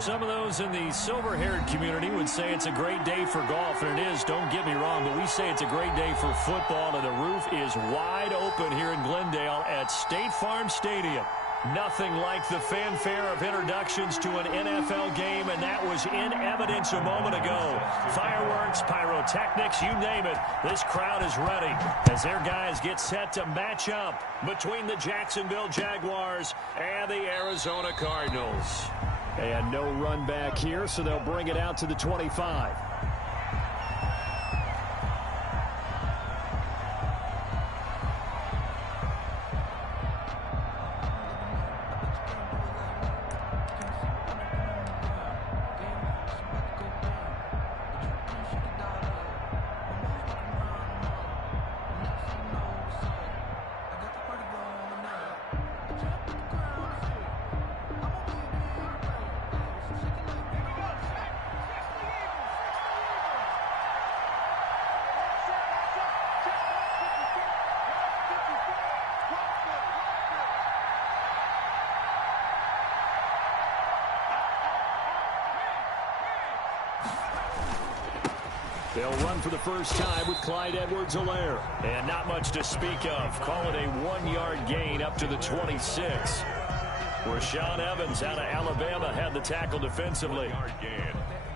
Some of those in the silver-haired community would say it's a great day for golf, and it is, don't get me wrong, but we say it's a great day for football, and the roof is wide open here in Glendale at State Farm Stadium. Nothing like the fanfare of introductions to an NFL game, and that was in evidence a moment ago. Fireworks, pyrotechnics, you name it. This crowd is ready as their guys get set to match up between the Jacksonville Jaguars and the Arizona Cardinals. And no run back here, so they'll bring it out to the 25. They'll run for the first time with Clyde Edwards-Helaire. And not much to speak of. Call it a 1-yard gain up to the 26. Rashaan Evans out of Alabama had the tackle defensively.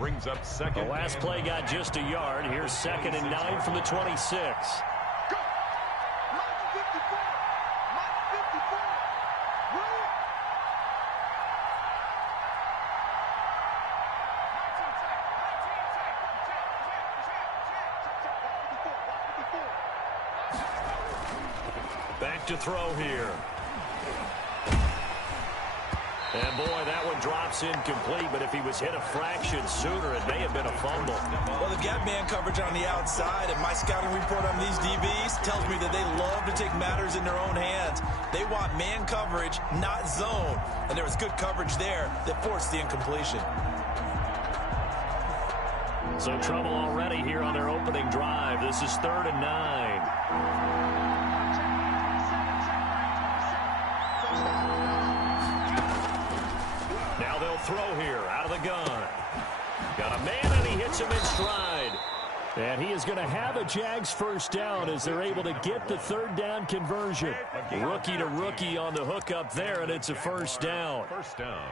Brings up second. The last play got just a yard. Here's 2nd and 9 from the 26. Back to throw here. And boy, that one drops incomplete, but if he was hit a fraction sooner, it may have been a fumble. Well, they've got man coverage on the outside, and my scouting report on these DBs tells me that they love to take matters in their own hands. They want man coverage, not zone. And there was good coverage there that forced the incompletion. So trouble already here on their opening drive. This is 3rd and 9. Now they'll throw here out of the gun. Got a man, and he hits him in stride. And he is going to have a Jags first down as they're able to get the 3rd down conversion. Rookie to rookie on the hook up there, and it's a first down. First down.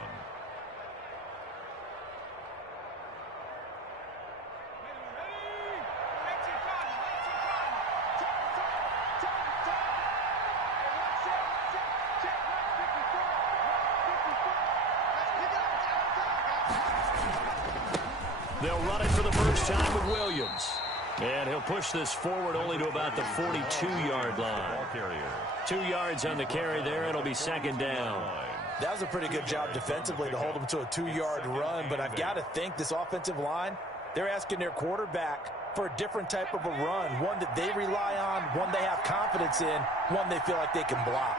They'll run it for the first time with Williams. And he'll push this forward only to about the 42-yard line. 2 yards on the carry there. It'll be 2nd down. That was a pretty good job defensively to hold them to a 2-yard run, but I've got to think this offensive line, they're asking their quarterback for a different type of a run, one that they rely on, one they have confidence in, one they feel like they can block.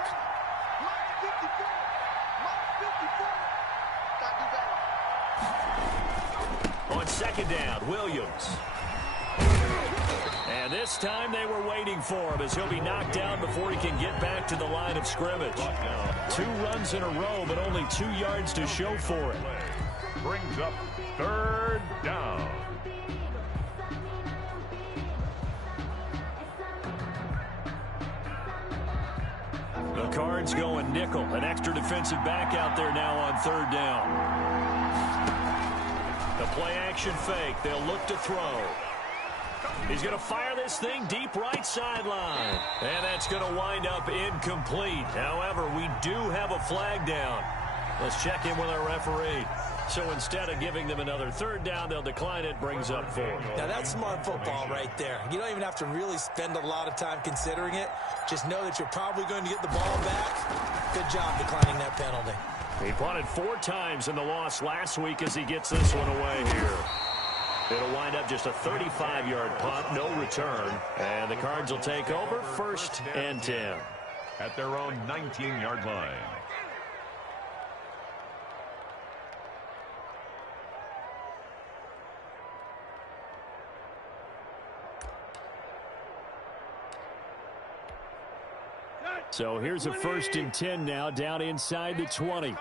On 2nd down, Williams. And this time they were waiting for him as he'll be knocked down before he can get back to the line of scrimmage. 2 runs in a row, but only 2 yards to show for it. Brings up 3rd down. The Cards going nickel. An extra defensive back out there now on 3rd down. The play-action fake. They'll look to throw. He's going to fire this thing deep right sideline. And that's going to wind up incomplete. However, we do have a flag down. Let's check in with our referee. So instead of giving them another 3rd down, they'll decline it. Brings up 4. Now, that's smart football right there. You don't even have to really spend a lot of time considering it. Just know that you're probably going to get the ball back. Good job declining that penalty. He punted 4 times in the loss last week as he gets this one away here. It'll wind up just a 35-yard punt, no return. And the Cards will take over 1st and 10. At their own 19-yard line. So here's a 1st and 10 now down inside the 20.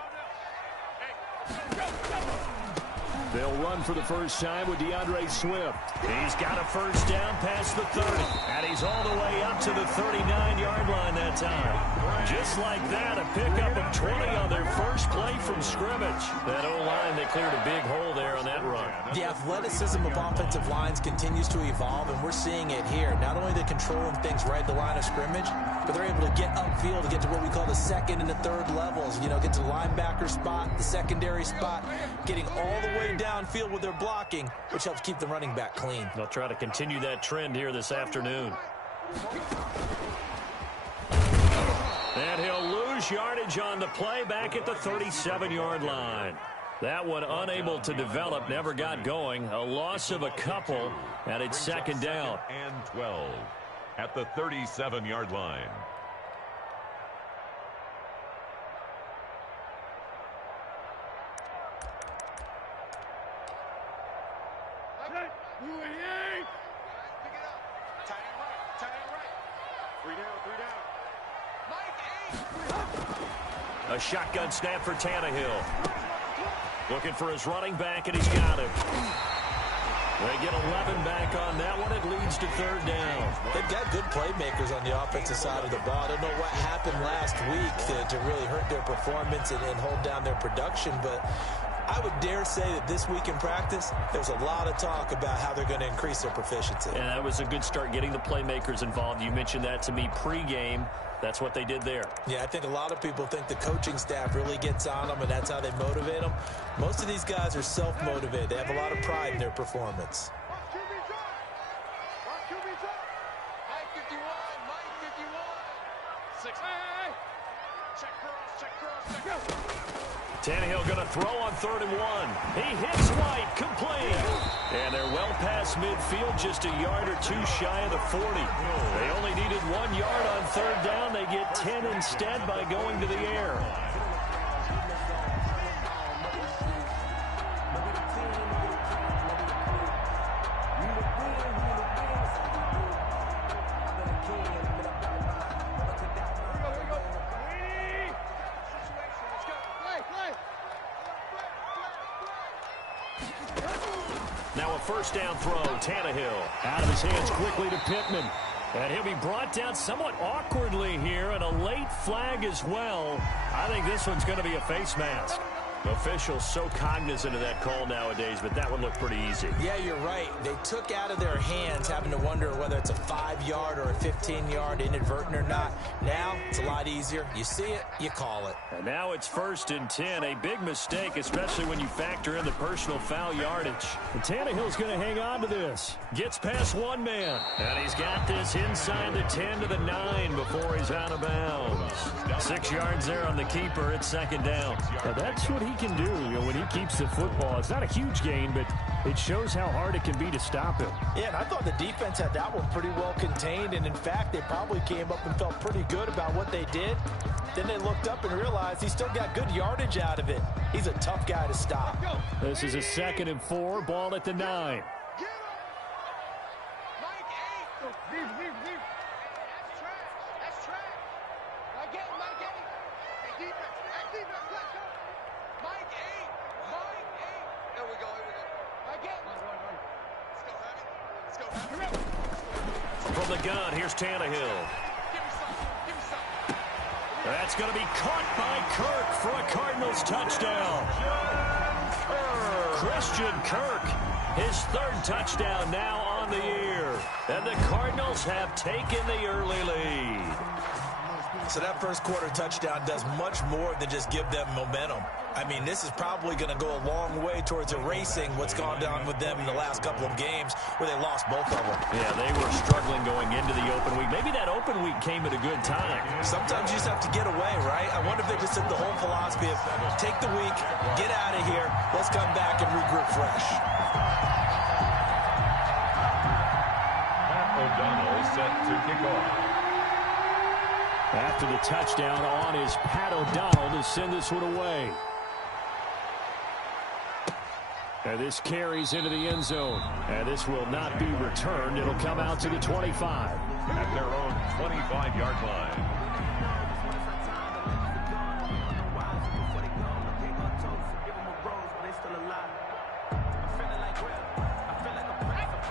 They'll run for the first time with DeAndre Swift. He's got a first down past the 30. And he's all the way up to the 39-yard line that time. Just like that, a pickup of 20 on their first play from scrimmage. That O-line, they cleared a big hole there on that run. The athleticism of offensive lines continues to evolve, and we're seeing it here. Not only are they controlling things right at the line of scrimmage, but they're able to get upfield to get to what we call the second and the third levels. You know, get to the linebacker spot, the secondary spot, getting all the way downfield with their blocking, which helps keep the running back clean. They'll try to continue that trend here this afternoon. And he'll lose yardage on the play back at the 37-yard line. That one unable to develop, never got going. A loss of a couple, and it's second down. And 12 at the 37-yard line. A shotgun snap for Tannehill. Looking for his running back, and he's got him. They get 11 back on that one. It leads to third down. They've got good playmakers on the offensive side of the ball. I don't know what happened last week to really hurt their performance and hold down their production, but I would dare say that this week in practice, there's a lot of talk about how they're going to increase their proficiency. And that was a good start getting the playmakers involved. You mentioned that to me pregame. That's what they did there. Yeah, I think a lot of people think the coaching staff really gets on them, and that's how they motivate them. Most of these guys are self-motivated. They have a lot of pride in their performance. Tannehill going to throw on 3rd and 1. He hits White, complete. And they're well past midfield, just a yard or two shy of the 40. They only needed 1 yard on 3rd down. They get 10 instead by going to the air. Now a first down throw, Tannehill. Out of his hands quickly to Pittman. And he'll be brought down somewhat awkwardly here, and a late flag as well. I think this one's going to be a face mask. Officials so cognizant of that call nowadays, but that one looked pretty easy. Yeah, you're right. They took out of their hands having to wonder whether it's a 5-yard or a 15-yard inadvertent or not. Now, it's a lot easier. You see it, you call it. And now it's 1st and 10. A big mistake, especially when you factor in the personal foul yardage. And Tannehill's going to hang on to this. Gets past one man. And he's got this inside the 10 to the 9 before he's out of bounds. 6 yards there on the keeper. It's second down. Now that's what he can do, when he keeps the football. It's not a huge gain, but it shows how hard it can be to stop him. Yeah, and I thought the defense had that one pretty well contained, and in fact, they probably came up and felt pretty good about what they did. Then they looked up and realized he still got good yardage out of it. He's a tough guy to stop. This is a 2nd and 4, ball at the 9. From the gun, here's Tannehill. That's going to be caught by Kirk for a Cardinals touchdown. Christian Kirk, his 3rd touchdown now on the year. And the Cardinals have taken the early lead. So that first quarter touchdown does much more than just give them momentum. I mean, this is probably going to go a long way towards erasing what's gone down with them in the last couple of games where they lost both of them. Yeah, they were struggling going into the open week. Maybe that open week came at a good time. Sometimes you just have to get away, right? I wonder if they just took the whole philosophy of take the week, get out of here, let's come back and regroup fresh. Matt O'Donnell set to kick off. After the touchdown on is Pat O'Donnell to send this one away. And this carries into the end zone. And this will not be returned. It'll come out to the 25. At their own 25-yard line.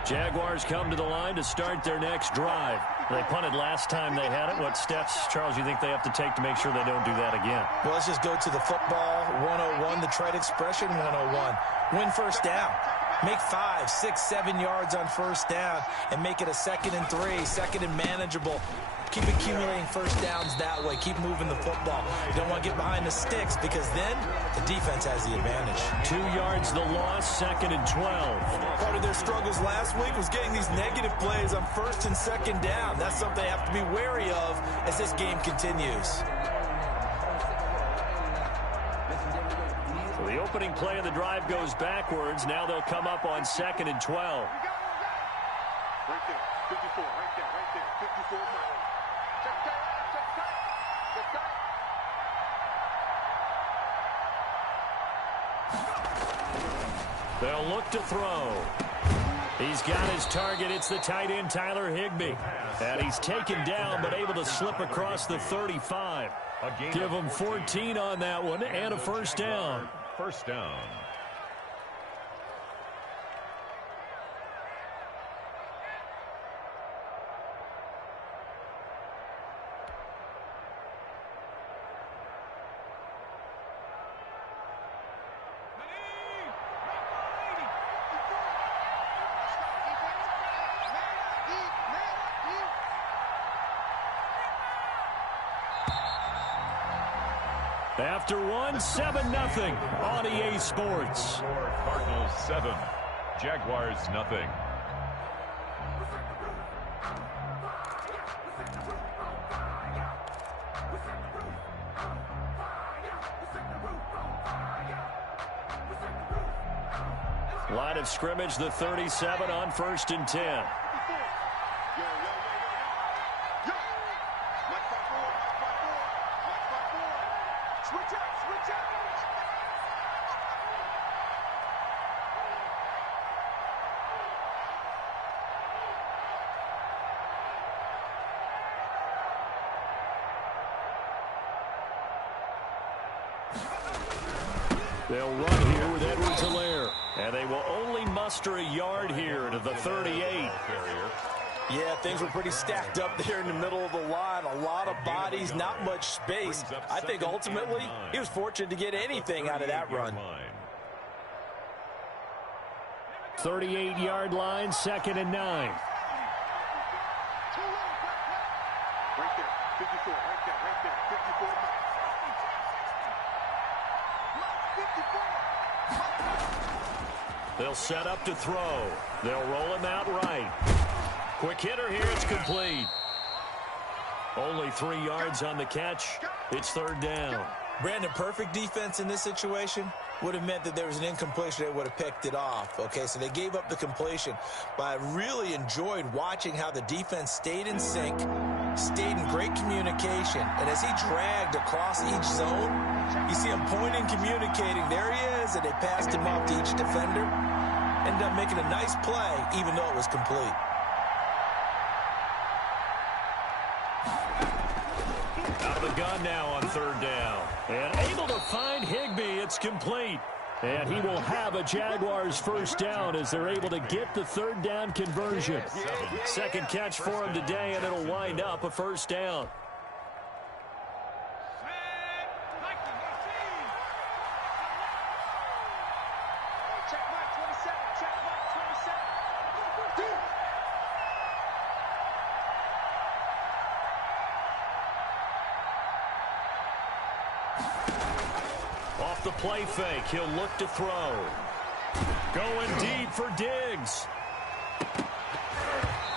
Jaguars come to the line to start their next drive. They punted last time they had it. What steps, Charles, you think they have to take to make sure they don't do that again? Well, let's just go to the football 101, the trite expression 101. Win first down. Make 5, 6, 7 yards on first down and make it a 2nd and 3, 2nd and manageable. Keep accumulating first downs that way. Keep moving the football. You don't want to get behind the sticks because then the defense has the advantage. 2 yards the loss, 2nd and 12. Part of their struggles last week was getting these negative plays on 1st and 2nd down. That's something they have to be wary of as this game continues. The opening play of the drive goes backwards. Now they'll come up on 2nd and 12. Right there, 54, right there, 54. Check tight. They'll look to throw. He's got his target. It's the tight end, Tyler Higbee. And he's taken down, but able to slip across the 35. Give him 14 on that one and a first down. First down. After one, 7-0 on EA Sports. Cardinals 7, Jaguars 0. Line of scrimmage, the 37 on 1st and 10. They'll run here with Edwards-Helaire. And they will only muster a yard here to the 38. Yeah, things were pretty stacked up there in the middle of the line. A lot of bodies, not much space. I think ultimately he was fortunate to get anything out of that run. 38-yard line, 2nd and 9. Right there, 54, right there, 54. They'll set up to throw. They'll roll him out right. Quick hitter here. It's complete. Only 3 yards on the catch. It's 3rd down. Brandon, perfect defense in this situation would have meant that there was an incompletion. They would have picked it off. Okay, so they gave up the completion. But I really enjoyed watching how the defense stayed in sync, stayed in great communication. And as he dragged across each zone, you see him pointing, communicating. There he is, and they passed him off to each defender. Ended up making a nice play, even though it was complete. Out of the gun now on 3rd down. And able to find Higbee. It's complete. And he will have a Jaguars first down as they're able to get the 3rd down conversion. 2nd catch for him today, and it'll wind up a first down. Off the play fake, he'll look to throw. Going deep for Diggs.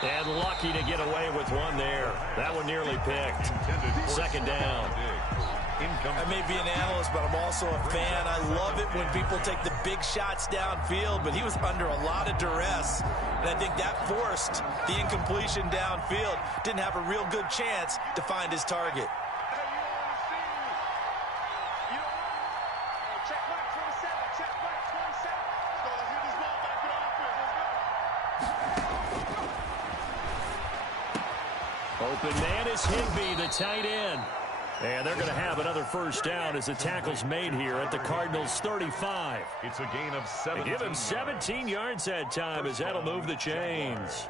And lucky to get away with one there. That one nearly picked. 2nd down. I may be an analyst, but I'm also a fan. I love it when people take the big shots downfield, but he was under a lot of duress. And I think that forced the incompletion downfield. Didn't have a real good chance to find his target. Open man is Higbee, the tight end. And they're going to have another first down as the tackle's made here at the Cardinals' 35. It's a gain of 17. They give him 17 yards that time as that'll move the chains.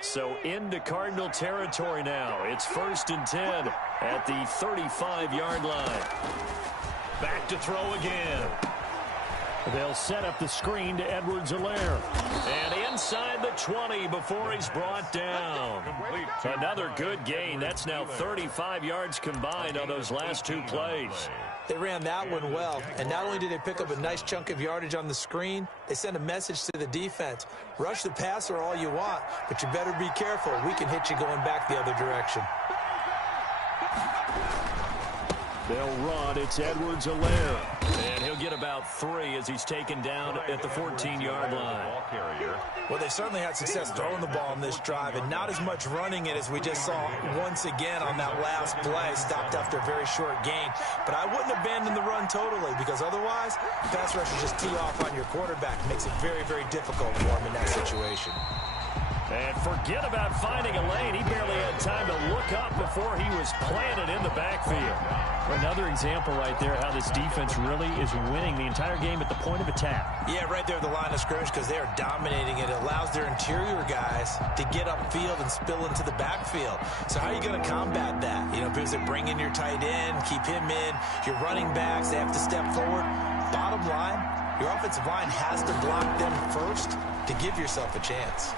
So into Cardinal territory now. It's 1st and 10 at the 35-yard line. Back to throw again. They'll set up the screen to Edwards-Helaire. And inside the 20 before he's brought down. Another good gain. That's now 35 yards combined on those last 2 plays. They ran that one well, and not only did they pick up a nice chunk of yardage on the screen, they sent a message to the defense. Rush the passer all you want, but you better be careful. We can hit you going back the other direction. They'll run. It's Edwards-Helaire. And he'll get about 3 as he's taken down at the 14-yard line. Well, they certainly had success throwing the ball in this drive, and not as much running it as we just saw once again on that last play. Stopped after a very short gain. But I wouldn't abandon the run totally, because otherwise, pass rushers just tee off on your quarterback. Makes it very, very difficult for him in that situation. And forget about finding a lane. He barely had time to look up before he was planted in the backfield. Another example right there how this defense really is winning the entire game at the point of attack. Yeah, right there at the line of scrimmage, because they are dominating it. It allows their interior guys to get upfield and spill into the backfield. So how are you going to combat that? You know, because they bring in your tight end, keep him in. Your running backs, they have to step forward. Bottom line, your offensive line has to block them first to give yourself a chance.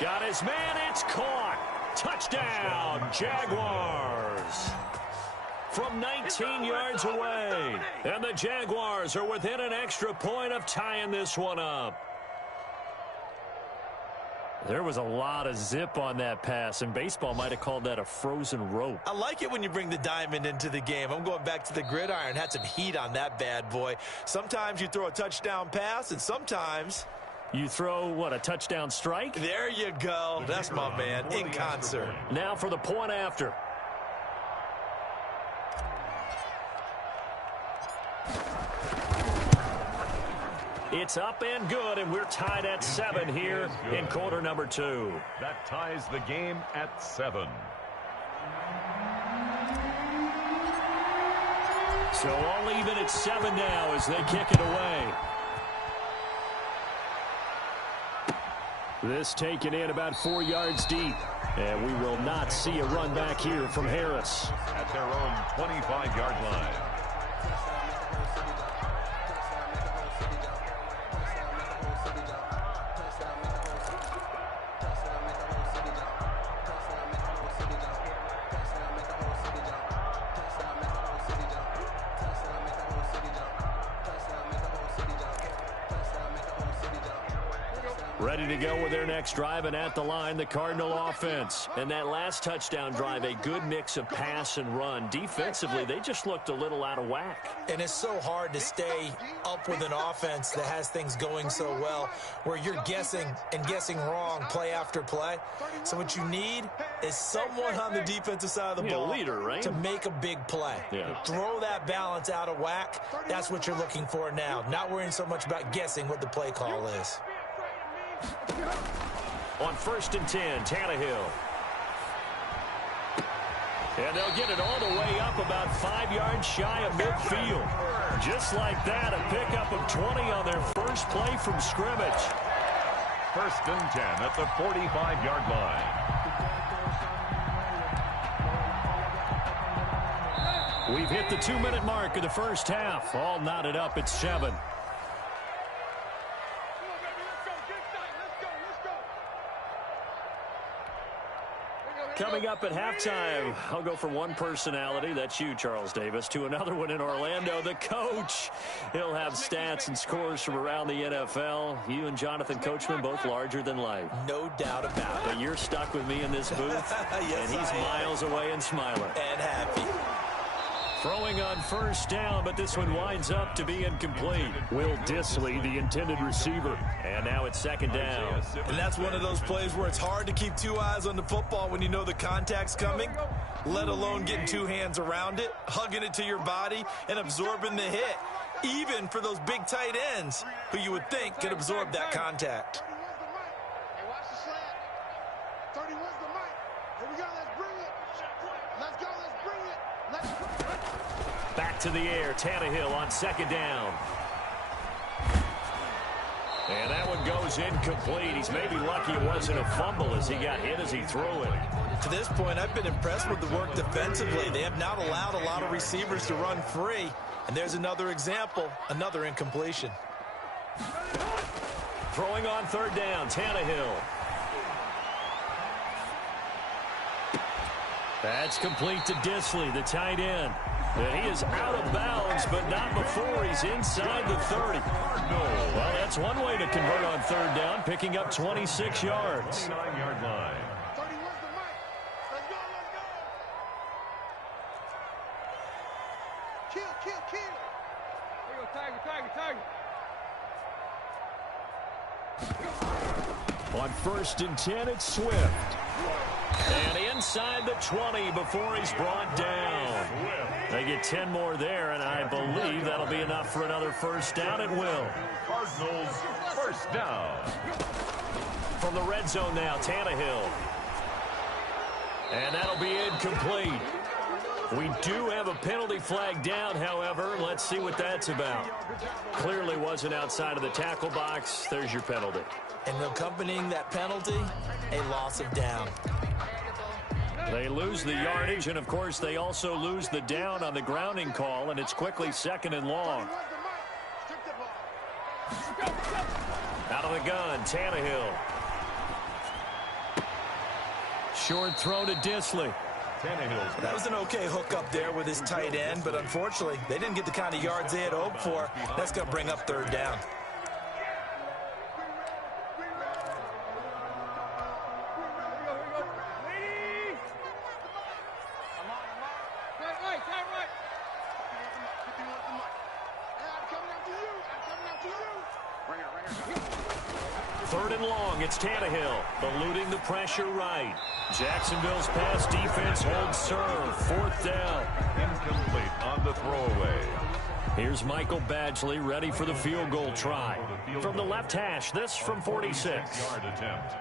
Got his man, it's caught. Touchdown, Jaguars. From 19 yards away. And the Jaguars are within an extra point of tying this one up. There was a lot of zip on that pass, and baseball might have called that a frozen rope. I like it when you bring the diamond into the game. I'm going back to the gridiron. Had some heat on that bad boy. Sometimes you throw a touchdown pass, and sometimes you throw, what, a touchdown strike? There you go. That's my man, in concert. Now for the point after. It's up and good, and we're tied at 7 here in quarter number 2. That ties the game at 7. So all even at 7 now as they kick it away. This taken in about 4 yards deep. And we will not see a run back here from Harris. At their own 25-yard line. Ready to go with their next drive, and at the line, the Cardinal offense. And that last touchdown drive, a good mix of pass and run. Defensively, they just looked a little out of whack. And it's so hard to stay up with an offense that has things going so well, where you're guessing and guessing wrong play after play. So what you need is someone on the defensive side of the ball leader, right? to make a big play. Yeah. Throw that balance out of whack. That's what you're looking for now. Not worrying so much about guessing what the play call is. On 1st and 10, Tannehill. And they'll get it all the way up about 5 yards shy of midfield. Just like that, a pickup of 20 on their first play from scrimmage. 1st and 10 at the 45-yard line. We've hit the 2-minute mark of the first half. All knotted up at 7. Coming up at halftime, I'll go from one personality, that's you, Charles Davis, to another one in Orlando, the coach. He'll have stats and scores from around the NFL. You and Jonathan Coachman, both larger than life. No doubt about it. But you're stuck with me in this booth, Yes, and he's miles away and smiling. And happy. Throwing on first down, but this one winds up to be incomplete. Will Dissly, the intended receiver. And now it's 2nd down. And that's one of those plays where it's hard to keep 2 eyes on the football when you know the contact's coming, let alone getting 2 hands around it, hugging it to your body, and absorbing the hit. Even for those big tight ends who you would think could absorb that contact. Hey, watch the slant. 31. Back to the air. Tannehill on second down. And that one goes incomplete. He's maybe lucky it wasn't a fumble as he got hit as he threw it. To this point, I've been impressed with the work defensively. They have not allowed a lot of receivers to run free. And there's another example, another incompletion. Throwing on third down, Tannehill. That's complete to Disley, the tight end. And he is out of bounds, but not before he's inside the 30. Well, that's one way to convert on third down, picking up 26 yards. 29-yard line. 30, where's the mic? Let's go, let's go. Kill. There you go, Tiger. On 1st and 10, it's Swift. And inside the 20 before he's brought down. They get 10 more there, and I believe that'll be enough for another first down at will. Cardinals first down. From the red zone now, Tannehill. And that'll be incomplete. We do have a penalty flag down, however. Let's see what that's about. Clearly wasn't outside of the tackle box. There's your penalty. And accompanying that penalty, a loss of down. They lose the yardage, and, of course, they also lose the down on the grounding call, and it's quickly 2nd and long. Out of the gun, Tannehill. Short throw to Disley. That was an okay hook up there with his tight end, but unfortunately, they didn't get the kind of yards they had hoped for. That's going to bring up third down. Third and long, it's Tannehill, eluding the pressure right. Jacksonville's pass defense holds serve. 4th down. Incomplete on the throwaway. Here's Michael Badgley ready for the field goal try. From the left hash, this from 46. 46-yard attempt.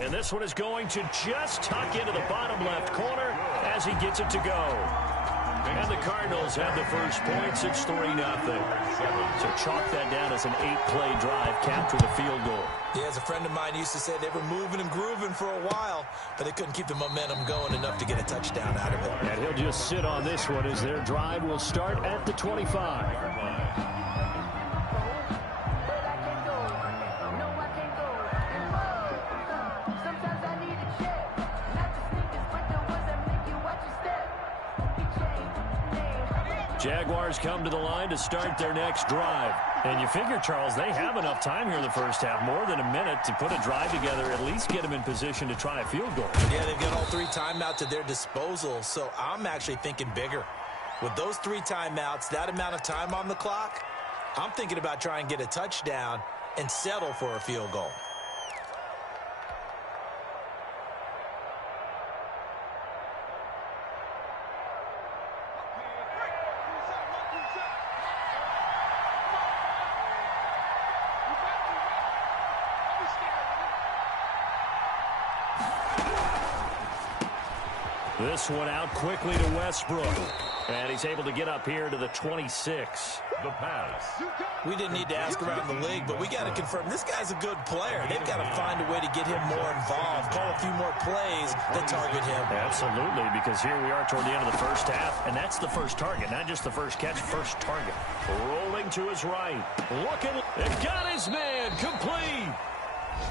And this one is going to just tuck into the bottom left corner as he gets it to go. And the Cardinals have the first points. It's 3-0. So chalk that down as an 8-play drive, capped with a field goal. Yeah, as a friend of mine used to say, they were moving and grooving for a while, but they couldn't keep the momentum going enough to get a touchdown out of it. And he'll just sit on this one as their drive will start at the 25. Jaguars come to the line to start their next drive. And you figure, Charles, they have enough time here in the first half, more than a minute, to put a drive together, at least get them in position to try a field goal. Yeah, they've got all 3 timeouts at their disposal, so I'm actually thinking bigger. With those 3 timeouts, that amount of time on the clock, I'm thinking about trying to get a touchdown and settle for a field goal. This one out quickly to Westbrook. And he's able to get up here to the 26. The pass. We didn't need to ask around the league, but we got to confirm this guy's a good player. They've got to find a way to get him more involved, call a few more plays that target him. Absolutely, because here we are toward the end of the first half, and that's the first target, not just the first catch, first target. Rolling to his right. Looking, and got his man, complete.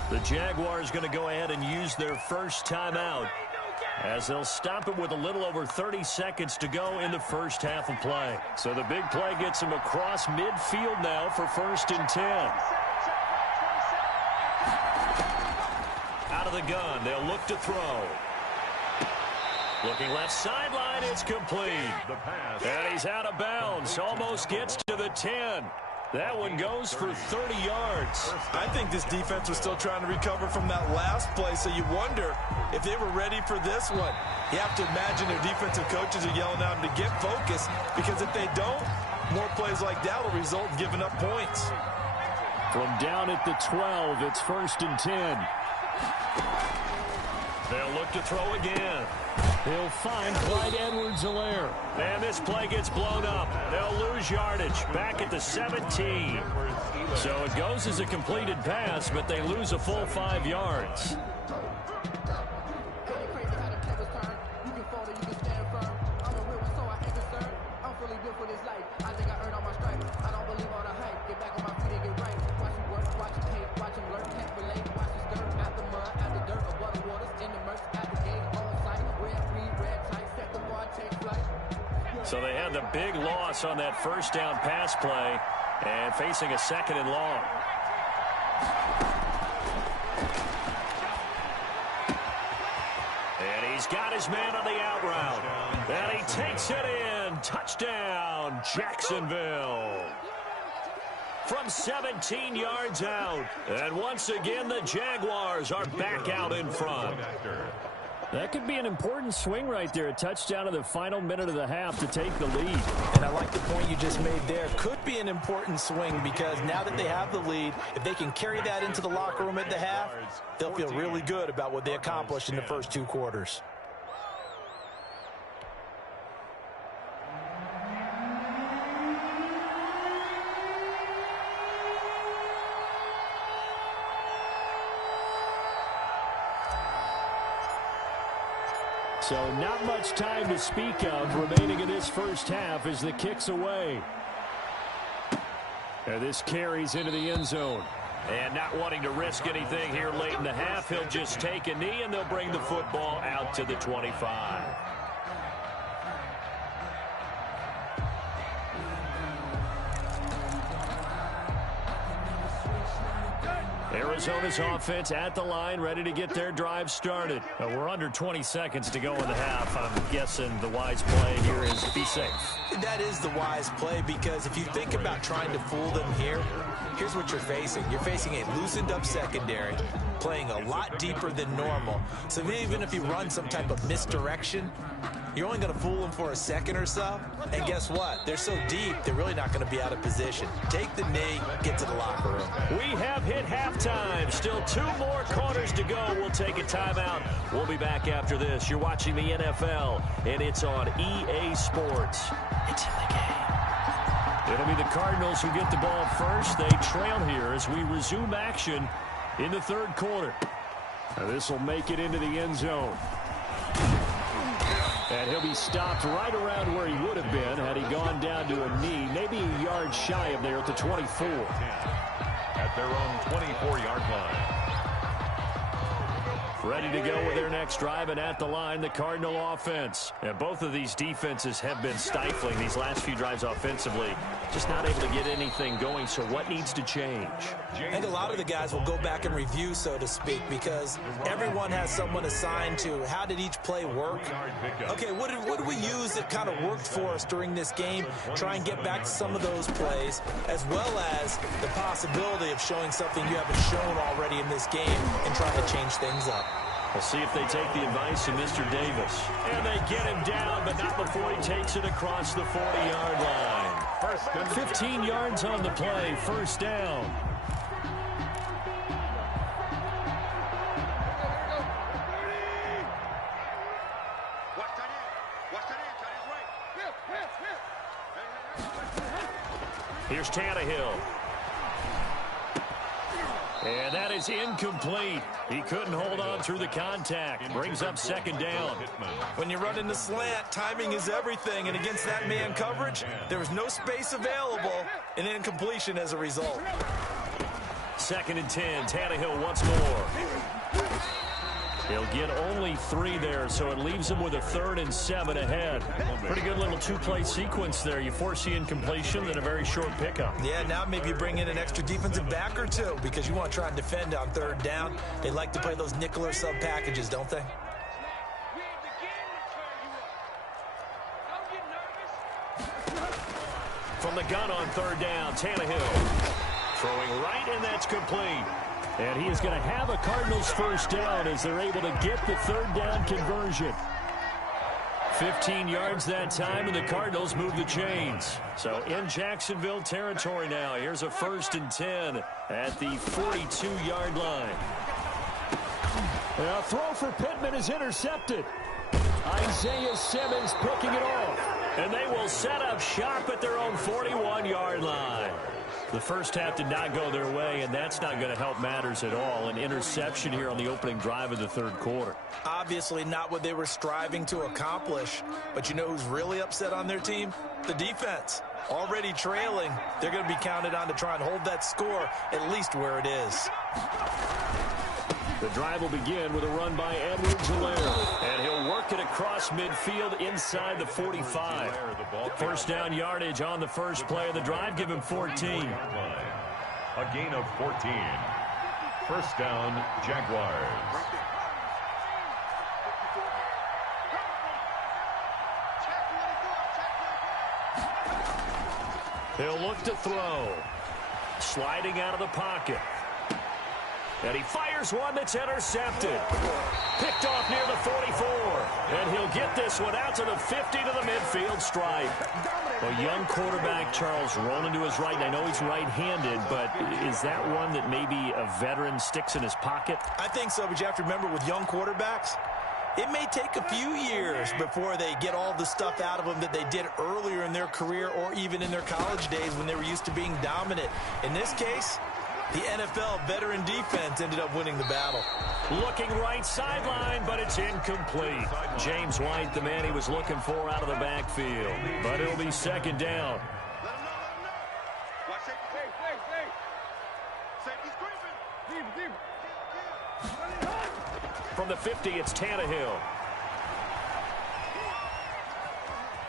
The Jaguars going to go ahead and use their first timeout, as they'll stop it with a little over 30 seconds to go in the first half of play. So the big play gets him across midfield now for 1st and 10. Out of the gun, they'll look to throw. Looking left sideline, it's complete. The pass. And he's out of bounds, almost gets to the 10. That one goes for 30 yards. I think this defense was still trying to recover from that last play, so you wonder if they were ready for this one. You have to imagine their defensive coaches are yelling at them to get focused, because if they don't, more plays like that will result in giving up points. From down at the 12, it's 1st and 10. They'll look to throw again. He'll find Clyde Edwards-Helaire. And this play gets blown up. They'll lose yardage back at the 17. So it goes as a completed pass, but they lose a full 5 yards. So they had the big loss on that first down pass play and facing a 2nd and long. And he's got his man on the out route. And he takes it in. Touchdown, Jacksonville. From 17 yards out. And once again, the Jaguars are back out in front. That could be an important swing right there. A touchdown in the final minute of the half to take the lead. And I like the point you just made there. Could be an important swing because now that they have the lead, if they can carry that into the locker room at the half, they'll feel really good about what they accomplished in the first 2 quarters. So not much time to speak of remaining in this first half as the kick's away. And this carries into the end zone. And not wanting to risk anything here late in the half, he'll just take a knee and they'll bring the football out to the 25. Arizona's offense at the line, ready to get their drive started. We're under 20 seconds to go in the half. I'm guessing the wise play here is be safe. That is the wise play because if you think about trying to fool them here, here's what you're facing. You're facing a loosened up secondary, playing a lot deeper than normal. So even if you run some type of misdirection, you're only going to fool them for a second or so. And guess what? They're so deep, they're really not going to be out of position. Take the knee, get to the locker room. We have hit halftime. Still 2 more quarters to go. We'll take a timeout. We'll be back after this. You're watching the NFL, and it's on EA Sports. It's in the game. It'll be the Cardinals who get the ball first. They trail here as we resume action in the 3rd quarter. Now this will make it into the end zone. And he'll be stopped right around where he would have been had he gone down to a knee, maybe a yard shy of there at the 24. At their own 24-yard line. Ready to go with their next drive, and at the line, the Cardinal offense. And both of these defenses have been stifling these last few drives offensively. Just not able to get anything going, so what needs to change? I think a lot of the guys will go back and review, so to speak, because everyone has someone assigned to how did each play work. Okay, what did we use that kind of worked for us during this game? Try and get back to some of those plays, as well as the possibility of showing something you haven't shown already in this game and trying to change things up. We'll see if they take the advice of Mr. Davis. And they get him down, but not before he takes it across the 40-yard line. 15 yards on the play, 1st down. Here's Tannehill. And that is incomplete. He couldn't hold on through the contact. Brings up 2nd down. When you run in the slant, timing is everything. And against that man coverage, there was no space available, and incompletion as a result. 2nd and 10. Tannehill once more. He'll get only 3 there, so it leaves him with a 3rd and 7 ahead. Pretty good little 2-play sequence there. You force the incompletion, then a very short pickup. Yeah, now maybe you bring in an extra defensive back or 2 because you want to try and defend on 3rd down. They like to play those nickel or sub packages, don't they? From the gun on 3rd down, Tannehill throwing right, and that's complete. And he is going to have a Cardinals 1st down as they're able to get the 3rd down conversion. 15 yards that time, and the Cardinals move the chains. So in Jacksonville territory now. Here's a 1st and 10 at the 42-yard line. A throw for Pittman is intercepted. Isaiah Simmons picking it off. And they will set up shop at their own 41-yard line. The first half did not go their way, and that's not going to help matters at all. An interception here on the opening drive of the third quarter. Obviously not what they were striving to accomplish. But you know who's really upset on their team? The defense. Already trailing. They're going to be counted on to try and hold that score at least where it is. The drive will begin with a run by Edwards-Helaire. And he'll work it across midfield inside the 45. First down yardage on the first play of the drive. Give him 14. A gain of 14. First down, Jaguars. He'll look to throw. Sliding out of the pocket. And he fires one that's intercepted. Picked off near the 44. And he'll get this one out to the 50 to the midfield stripe. A young quarterback, Charles, rolling to his right. And I know he's right-handed, but is that one that maybe a veteran sticks in his pocket? I think so, but you have to remember with young quarterbacks, it may take a few years before they get all the stuff out of them that they did earlier in their career or even in their college days when they were used to being dominant. In this case, the NFL veteran defense ended up winning the battle. Looking right sideline, but it's incomplete. James White, the man he was looking for out of the backfield. But it'll be second down. Let him know. Watch safety. Safety's creeping. From the 50, it's Tannehill.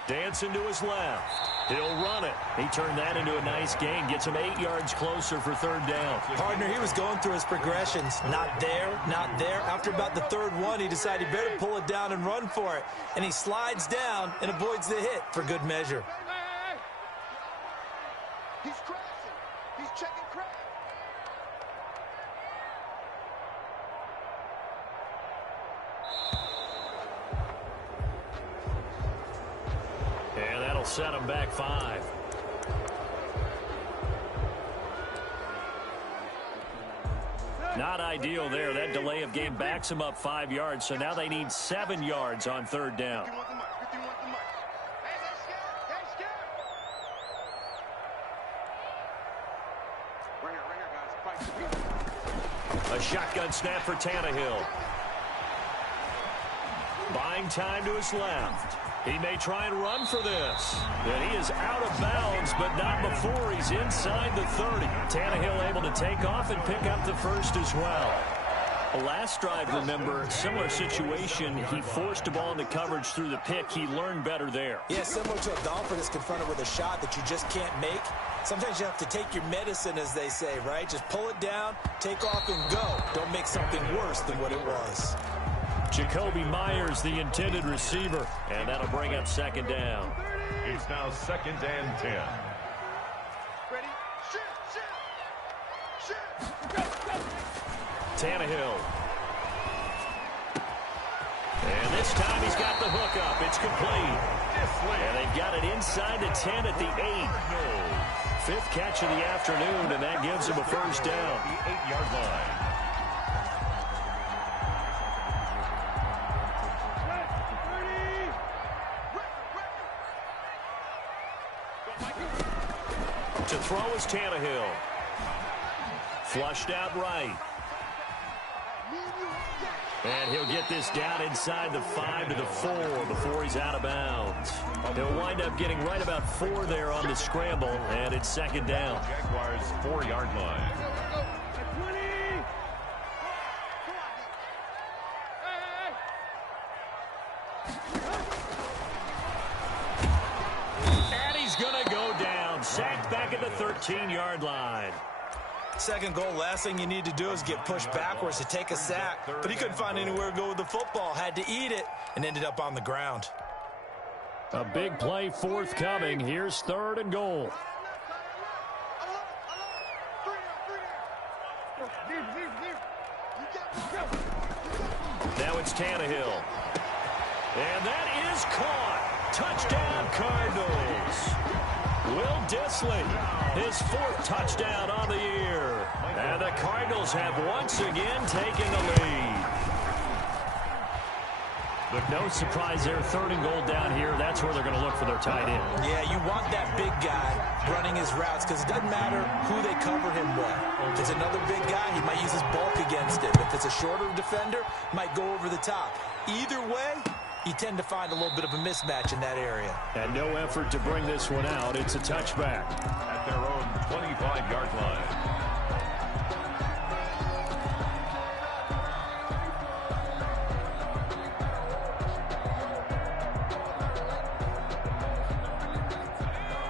Dancing to his left. He'll run it. He turned that into a nice gain. Gets him 8 yards closer for third down. Partner, he was going through his progressions. Not there, not there. After about the third one, he decided he better pull it down and run for it. And he slides down and avoids the hit for good measure. Hey. He's crashing. He's checking crash. And that'll set him back 5. Not ideal there. That delay of game backs him up 5 yards. So now they need 7 yards on third down. 15 wants the mic. 15 wants the mic. Hey, they're scared. Right here, guys. Fight. A shotgun snap for Tannehill. Buying time to his left. He may try and run for this. And he is out of bounds, but not before he's inside the 30. Tannehill able to take off and pick up the first as well. Last drive, remember, similar situation. He forced a ball into coverage through the pick. He learned better there. Yeah, similar to a golfer that's confronted with a shot that you just can't make. Sometimes you have to take your medicine, as they say, right? Just pull it down, take off, and go. Don't make something worse than what it was. Jacoby Myers, the intended receiver, and that'll bring up second down. It's now 2nd and 10. Ready? Shoot. Tannehill. And this time he's got the hook up. It's complete. And they've got it inside the 10 at the 8. 5th catch of the afternoon, and that gives him a first down. The 8-yard line. To throw is Tannehill. Flushed out right. And he'll get this down inside the 5 to the 4 before he's out of bounds. He'll wind up getting right about 4 there on the scramble, and it's second down. Jaguars 4-yard line. And he's going to go down. Sacked back at the 13-yard line. Second goal, last thing you need to do is get pushed backwards to take a sack. But he couldn't find anywhere to go with the football. Had to eat it and ended up on the ground. A big play forthcoming. Here's 3rd and goal. Now it's Tannehill. And that is caught. Touchdown, Cardinals. Will Dissly, his 4th touchdown on the year. And the Cardinals have once again taken the lead. No surprise there, 3rd and goal down here. That's where they're going to look for their tight end. Yeah, you want that big guy running his routes because it doesn't matter who they cover him with. If it's another big guy, he might use his bulk against him. If it's a shorter defender, might go over the top. Either way, you tend to find a little bit of a mismatch in that area. And no effort to bring this one out. It's a touchback. At their own 25-yard line.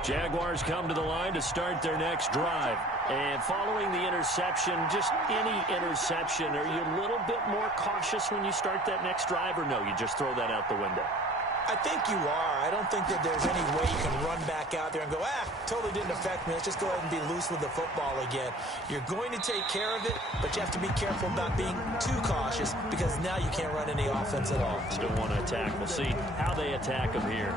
Jaguars come to the line to start their next drive. And following the interception, just any interception, are you a little bit more cautious when you start that next drive, or no, you just throw that out the window? I think you are. I don't think that there's any way you can run back out there and go, totally didn't affect me. Let's just go ahead and be loose with the football again. You're going to take care of it, but you have to be careful about being too cautious because now you can't run any offense at all. Still want to attack. We'll see how they attack them here.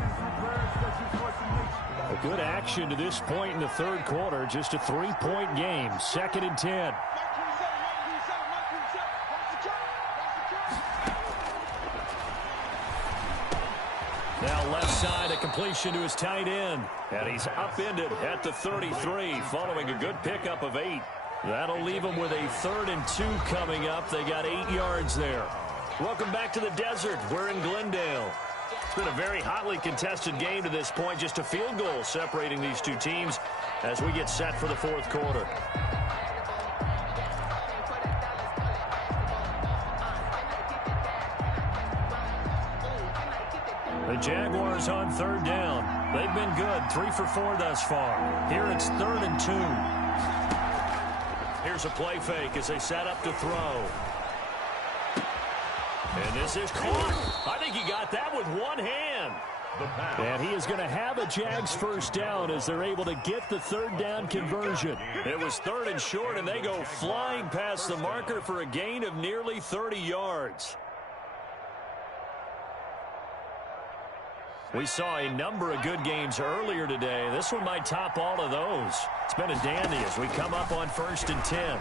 A good action to this point in the 3rd quarter. Just a 3-point game. 2nd and 10. Now left side, a completion to his tight end. And he's upended at the 33 following a good pickup of 8. That'll leave him with a 3rd and 2 coming up. They got 8 yards there. Welcome back to the desert. We're in Glendale. It's been a very hotly contested game to this point. Just a field goal separating these two teams as we get set for the 4th quarter. The Jaguars on 3rd down. They've been good, 3 for 4 thus far. Here it's 3rd and 2. Here's a play fake as they set up to throw. And this is caught. I think he got that with one hand. And he is going to have a Jags 1st down as they're able to get the 3rd down conversion. It was 3rd and short, and they go flying past the marker for a gain of nearly 30 yards. We saw a number of good games earlier today. This one might top all of those. It's been a dandy as we come up on 1st and 10.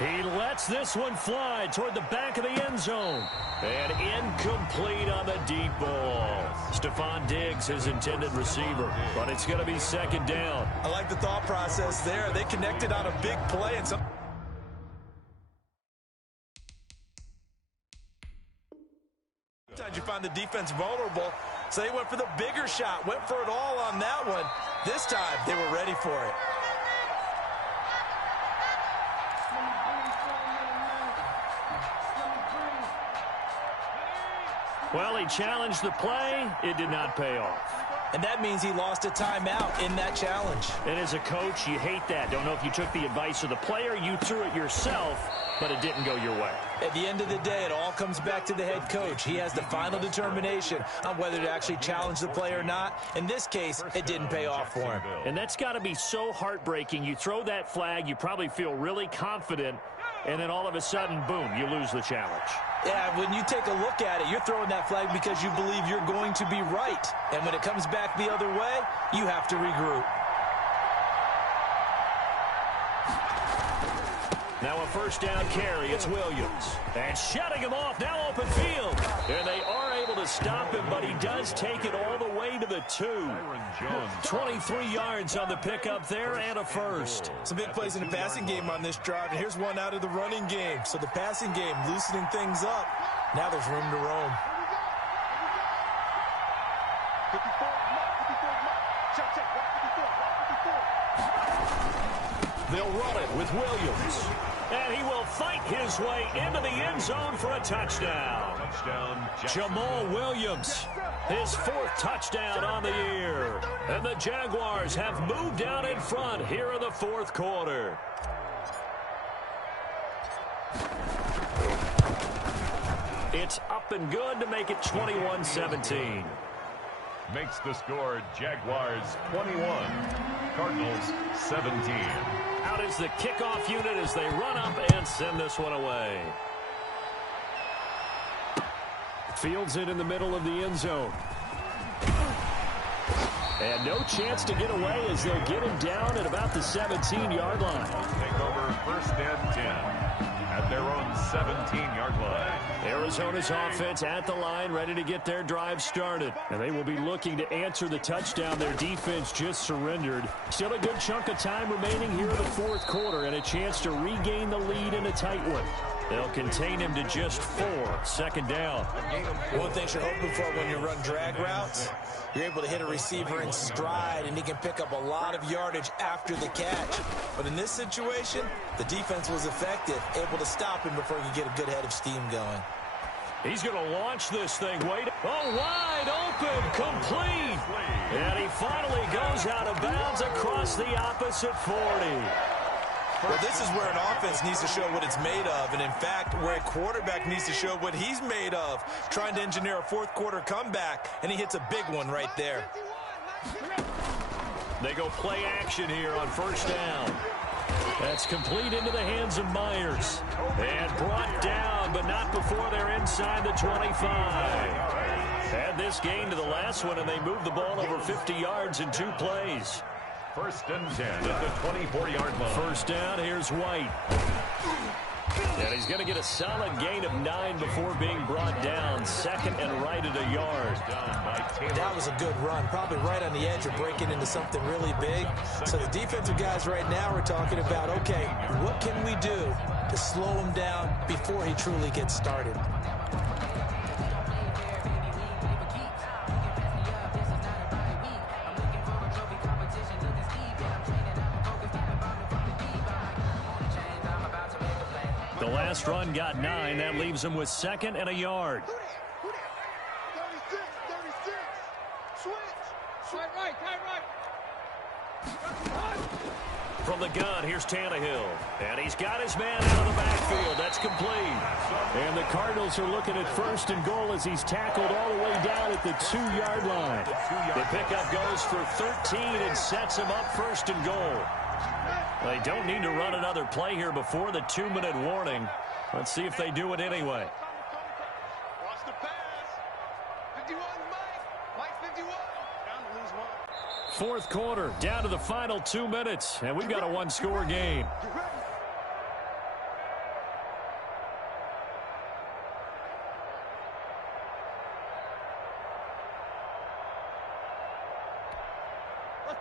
He lets this one fly toward the back of the end zone. And incomplete on the deep ball. Stephon Diggs, his intended receiver. But it's going to be 2nd down. I like the thought process there. They connected on a big play. And sometimes you find the defense vulnerable. So they went for the bigger shot. Went for it all on that one. This time, they were ready for it. Well, he challenged the play. It did not pay off. And that means he lost a timeout in that challenge. And as a coach, you hate that. Don't know if you took the advice of the player. You threw it yourself, but it didn't go your way. At the end of the day, it all comes back to the head coach. He has the final determination on whether to actually challenge the play or not. In this case, it didn't pay off for him. And that's got to be so heartbreaking. You throw that flag, you probably feel really confident, and then all of a sudden, boom, you lose the challenge. Yeah, when you take a look at it, you're throwing that flag because you believe you're going to be right. And when it comes back the other way, you have to regroup. Now a 1st down carry. It's Williams. And shutting him off. Now open field. And they are able to stop him, but he does take it all the way to the 2. 23 yards on the pickup there and a 1st. Some big plays in the passing game on this drive. And here's one out of the running game. So the passing game loosening things up. Now there's room to roam. 54, 54. They'll run it with Williams. And he will fight his way into the end zone for a touchdown. Jamal Williams, his 4th touchdown on the year. And the Jaguars have moved out in front here in the 4th quarter. It's up and good to make it 21-17. Makes the score Jaguars 21, Cardinals 17. Out is the kickoff unit as they run up and send this one away. Fields it in the middle of the end zone. And no chance to get away as they'll get him down at about the 17-yard line. Take over first and 10 at their own 17-yard line. Arizona's offense at the line, ready to get their drive started. And they will be looking to answer the touchdown their defense just surrendered. Still a good chunk of time remaining here in the fourth quarter and a chance to regain the lead in a tight one. They'll contain him to just 4. Second down. One thing you're hoping for when you run drag routes, you're able to hit a receiver in stride, and he can pick up a lot of yardage after the catch. But in this situation, the defense was effective, able to stop him before he could get a good head of steam going. He's going to launch this thing. Wait. Oh, wide open, complete. And he finally goes out of bounds across the opposite 40. Well, this is where an offense needs to show what it's made of, and in fact, where a quarterback needs to show what he's made of, trying to engineer a fourth quarter comeback, and he hits a big one right there. They go play action here on first down. That's complete into the hands of Myers. And brought down, but not before they're inside the 25. Had this gain to the last one, and they moved the ball over 50 yards in 2 plays. First and 10 at the 24-yard line. First down, here's White. And he's going to get a solid gain of 9 before being brought down. Second and right at a yard. That was a good run, probably right on the edge of breaking into something really big. So the defensive guys right now are talking about, okay, what can we do to slow him down before he truly gets started? The last run got 9. That leaves him with second and a yard. 36. Switch. Right. From the gun, here's Tannehill. And he's got his man out of the backfield. That's complete. And the Cardinals are looking at first and goal as he's tackled all the way down at the 2-yard line. The pickup goes for 13 and sets him up first and goal. They don't need to run another play here before the 2-minute warning. Let's see if they do it anyway. Watch the pass. 51, Mike 51. Down to lose 1. Fourth quarter, down to the final 2 minutes, and we've got a 1-score game. Get ready.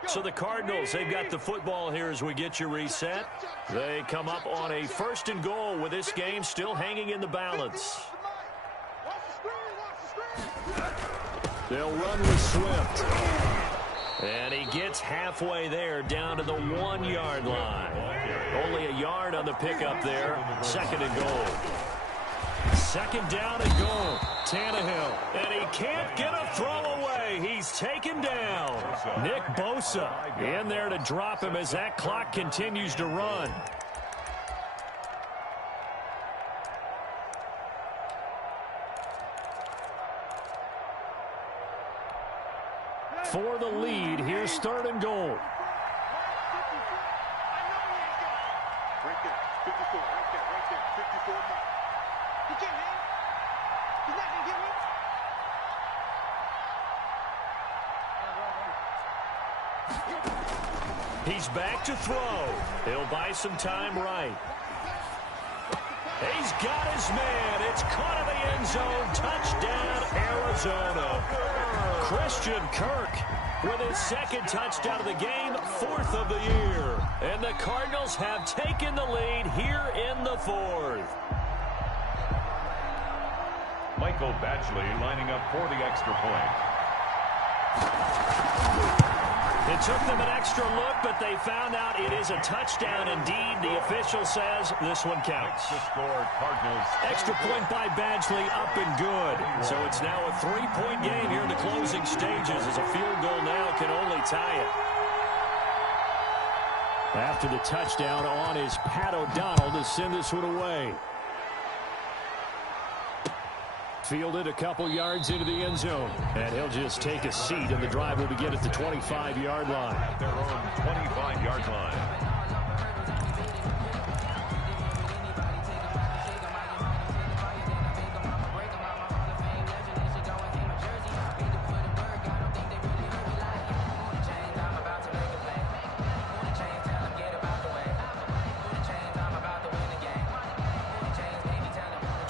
So the Cardinals, they've got the football here as we get you reset. They come up on a first and goal with this game still hanging in the balance. They'll run with Swift. And he gets halfway there down to the 1-yard line. Only a yard on the pickup there. Second and goal. Second down and goal. Tannehill. And he can't get a throw away. He's taken down. Nick Bosa in there to drop him as that clock continues to run. For the lead, here's third and goal. Right there. 54. Right there. 54. He can't hit. He's not going to get me. He's back to throw. He'll buy some time right. He's got his man. It's caught in the end zone. Touchdown, Arizona. Christian Kirk with his second touchdown of the game, 4th of the year. And the Cardinals have taken the lead here in the 4th. Michael Badgley lining up for the extra point. It took them an extra look, but they found out it is a touchdown indeed. The official says this one counts. The score, Cardinals. Extra point by Badgley, up and good. So it's now a 3-point game here in the closing stages, as a field goal now can only tie it. After the touchdown on is Pat O'Donnell to send this one away. Fielded a couple yards into the end zone. And he'll just take a seat, and the drive will begin at the 25-yard line. At their own 25-yard line.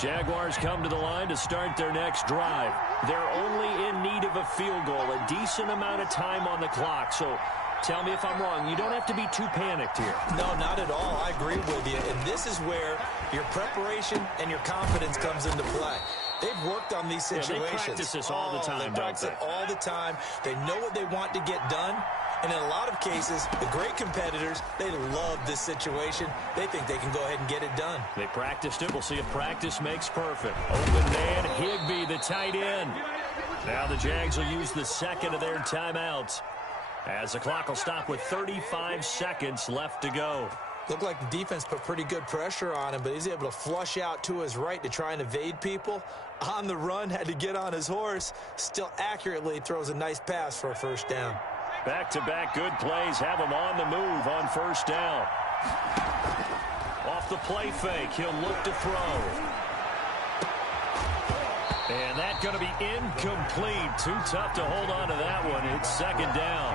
Jaguars come to the line to start their next drive. They're only in need of a field goal, a decent amount of time on the clock. So tell me if I'm wrong. You don't have to be too panicked here. No, not at all. I agree with you. And this is where your preparation and your confidence comes into play. They've worked on these situations. Yeah, they practice this all the time, They practice it all the time. They know what they want to get done. And in a lot of cases, the great competitors, they love this situation. They think they can go ahead and get it done. They practiced it. We'll see if practice makes perfect. Open man, Higbee, the tight end. Now the Jags will use the second of their timeouts, as the clock will stop with 35 seconds left to go. Looked like the defense put pretty good pressure on him, but he's able to flush out to his right to try and evade people. On the run, had to get on his horse. Still accurately throws a nice pass for a first down. Back-to-back good plays have him on the move on first down. Off the play fake, he'll look to throw. And that's going to be incomplete. Too tough to hold on to that one. It's second down.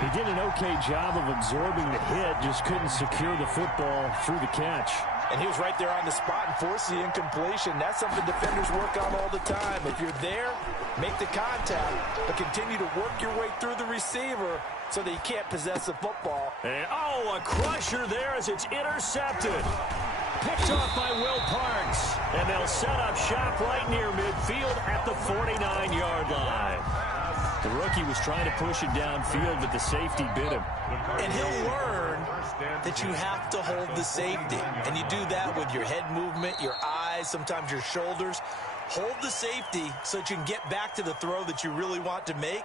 He did an okay job of absorbing the hit, just couldn't secure the football through the catch. And he was right there on the spot and forced the incompletion. That's something defenders work on all the time. If you're there, make the contact, but continue to work your way through the receiver so that you can't possess the football. And, a crusher there as it's intercepted. Picked off by Will Parks. And they'll set up shop right near midfield at the 49-yard line. The rookie was trying to push it downfield, but the safety bit him. And he'll learn that you have to hold the safety. And you do that with your head movement, your eyes, sometimes your shoulders. Hold the safety so that you can get back to the throw that you really want to make.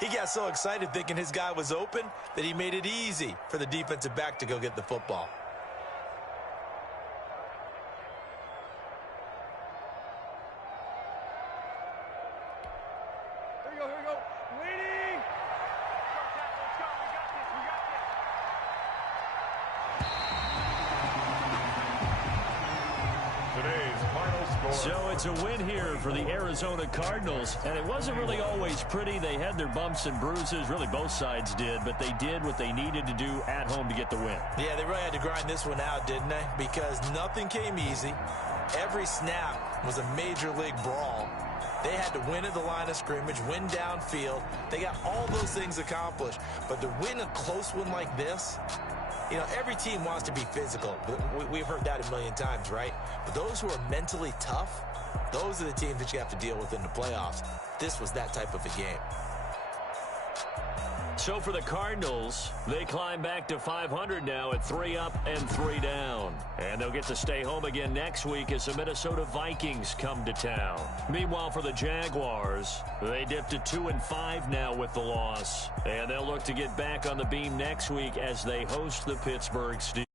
He got so excited thinking his guy was open that he made it easy for the defensive back to go get the football. Here we go. Waiting. Let's go. We got this. Today's final score. So it's a win here for the Arizona Cardinals, and it wasn't really always pretty. They had their bumps and bruises, really both sides did, but they did what they needed to do at home to get the win. Yeah, they really had to grind this one out, didn't they? Because nothing came easy. Every snap was a major league brawl. They had to win at the line of scrimmage, win downfield. They got all those things accomplished. But to win a close one like this, you know, every team wants to be physical. We've heard that a million times, right? But those who are mentally tough, those are the teams that you have to deal with in the playoffs. This was that type of a game. So for the Cardinals, they climb back to 500 now at 3 up and 3 down. And they'll get to stay home again next week as the Minnesota Vikings come to town. Meanwhile, for the Jaguars, they dip to 2-5 now with the loss. And they'll look to get back on the beam next week as they host the Pittsburgh Steelers.